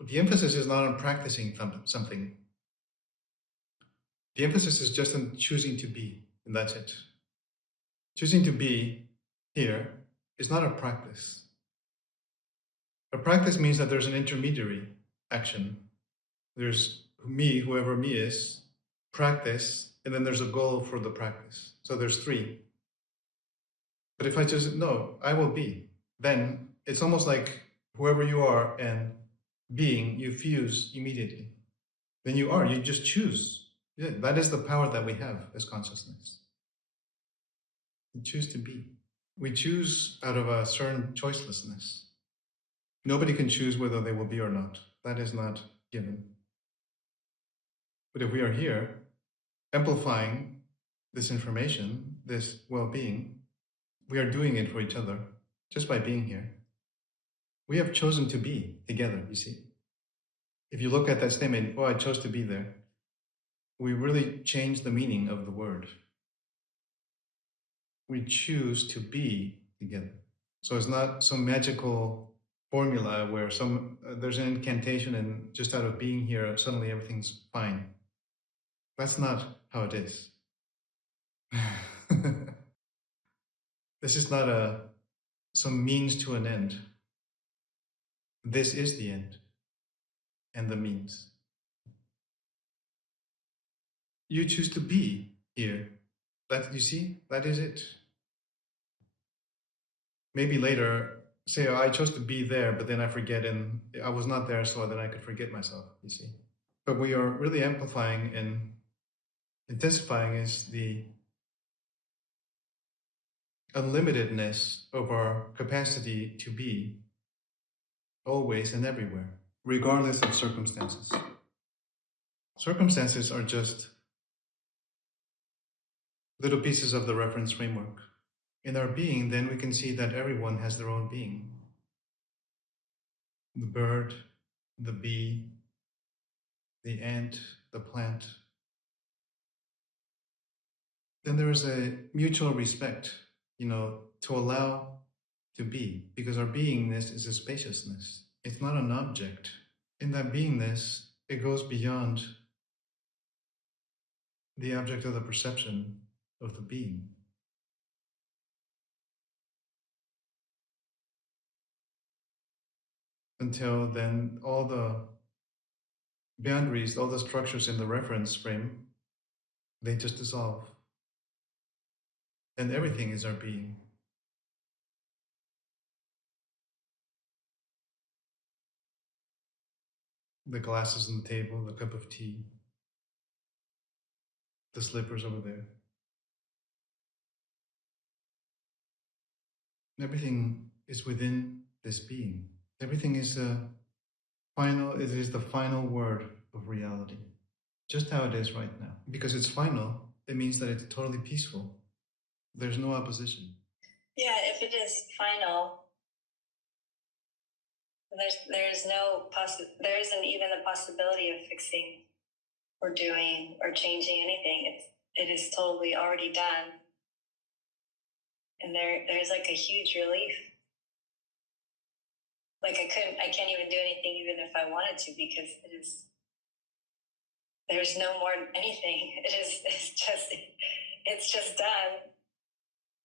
The emphasis is not on practicing something. The emphasis is just on choosing to be, and that's it. Choosing to be here is not a practice. A practice means that there's an intermediary action. There's me, whoever me is, practice, and then there's a goal for the practice. So there's three. But if I just, no, I will be, then it's almost like whoever you are and being, you fuse immediately. Then you are, you just choose. Yeah, that is the power that we have as consciousness. We choose to be. We choose out of a certain choicelessness. Nobody can choose whether they will be or not. That is not given. But if we are here, amplifying this information, this well-being, we are doing it for each other just by being here. We have chosen to be together, you see. If you look at that statement, oh, I chose to be there, we really change the meaning of the word. We choose to be together. So it's not some magical formula where there's an incantation and just out of being here, suddenly everything's fine. That's not how it is. This is not some means to an end. This is the end and the means. You choose to be here. That, you see, that is it. Maybe later, say, oh, I chose to be there, but then I forget and I was not there, so then I could forget myself, you see. But we are really amplifying and intensifying is the unlimitedness of our capacity to be always and everywhere, regardless of circumstances. Circumstances are just little pieces of the reference framework. In our being, then we can see that everyone has their own being. The bird, the bee, the ant, the plant. Then there is a mutual respect, to allow to be, because our beingness is a spaciousness. It's not an object. In that beingness, it goes beyond the object of the perception of the being. Until then, all the boundaries, all the structures in the reference frame, they just dissolve. And everything is our being. The glasses on the table, the cup of tea, the slippers over there. Everything is within this being. Everything is it is the final word of reality. Just how it is right now. Because it's final, it means that it's totally peaceful. There's no opposition. Yeah, if it is final, there isn't even the possibility of fixing or doing or changing anything. It is totally already done. And there's like a huge relief. Like I can't even do anything even if I wanted to, because there's no more anything. It's just done.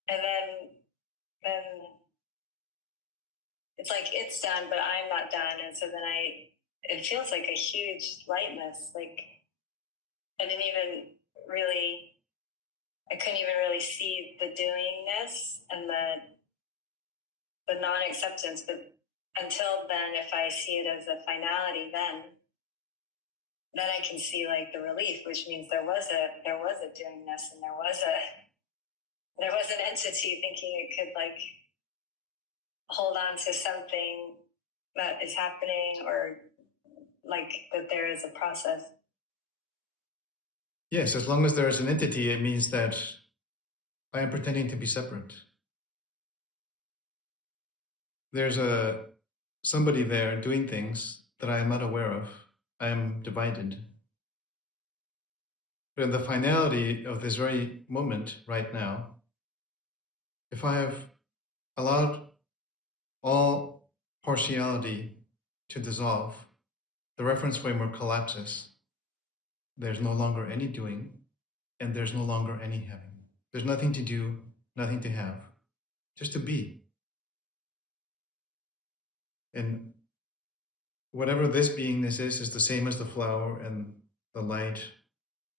And then it's like it's done, but I'm not done. And so then it feels like a huge lightness. Like I couldn't even really see the doingness and the non-acceptance, but until then, if I see it as a finality, then I can see like the relief, which means there was a doingness, and there was an entity thinking it could like hold on to something that is happening, or like that there is a process. Yes, as long as there is an entity, it means that I am pretending to be separate. There's somebody there doing things that I am not aware of. I am divided. But in the finality of this very moment right now, if I have allowed all partiality to dissolve, the reference framework collapses. There's no longer any doing, and there's no longer any having. There's nothing to do, nothing to have, just to be. And whatever this beingness is the same as the flower and the light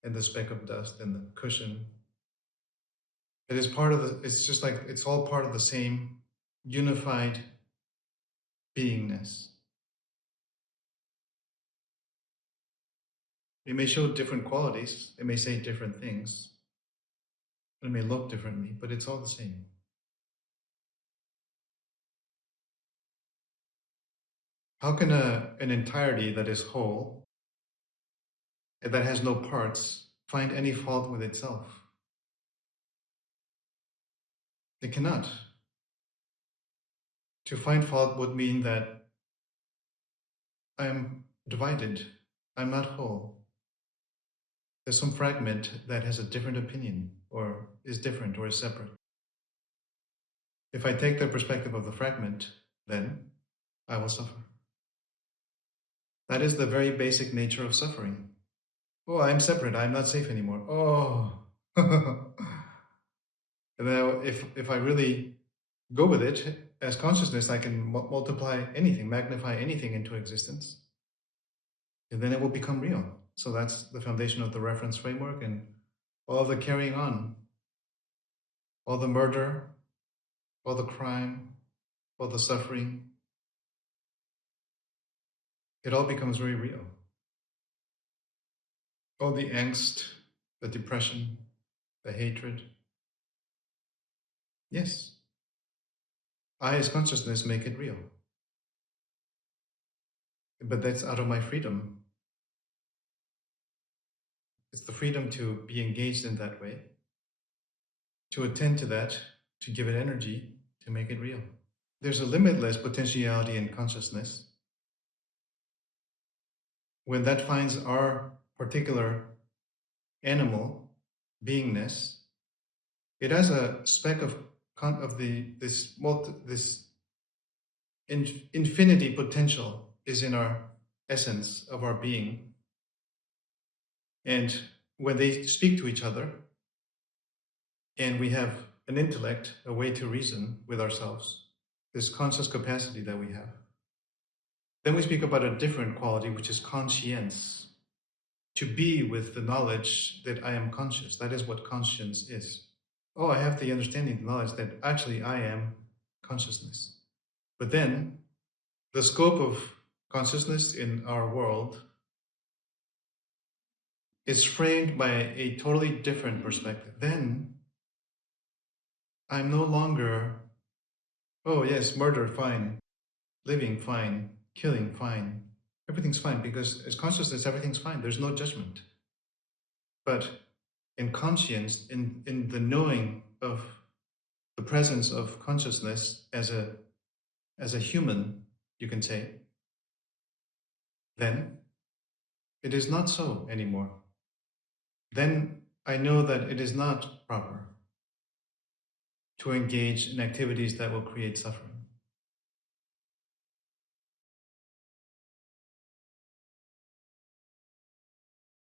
and the speck of dust and the cushion. It is part of it's just like it's all part of the same unified beingness. It may show different qualities, it may say different things, it may look differently, but it's all the same. How can an entirety that is whole, and that has no parts, find any fault with itself? It cannot. To find fault would mean that I am divided, I'm not whole. There's some fragment that has a different opinion, or is different, or is separate. If I take the perspective of the fragment, then I will suffer. That is the very basic nature of suffering. Oh, I'm separate, I'm not safe anymore. Oh. And then if I really go with it as consciousness, I can multiply anything, magnify anything into existence. And then it will become real. So that's the foundation of the reference framework, and all the carrying on, all the murder, all the crime, all the suffering, it all becomes very real. All the angst, the depression, the hatred. Yes, I as consciousness make it real. But that's out of my freedom. It's the freedom to be engaged in that way, to attend to that, to give it energy, to make it real. There's a limitless potentiality in consciousness. When that finds our particular animal beingness, it has a speck of this infinity potential is in our essence of our being. And when they speak to each other, and we have an intellect, a way to reason with ourselves, this conscious capacity that we have, then we speak about a different quality, which is conscience. To be with the knowledge that I am conscious. That is what conscience is. Oh, I have the understanding, the knowledge that actually I am consciousness. But then the scope of consciousness in our world is framed by a totally different perspective. Then I'm no longer, oh yes, murder, fine. Living, fine. Killing, fine. Everything's fine, because as consciousness, everything's fine. There's no judgment. But in conscience, in the knowing of the presence of consciousness as a human, you can say, then it is not so anymore. Then I know that it is not proper to engage in activities that will create suffering.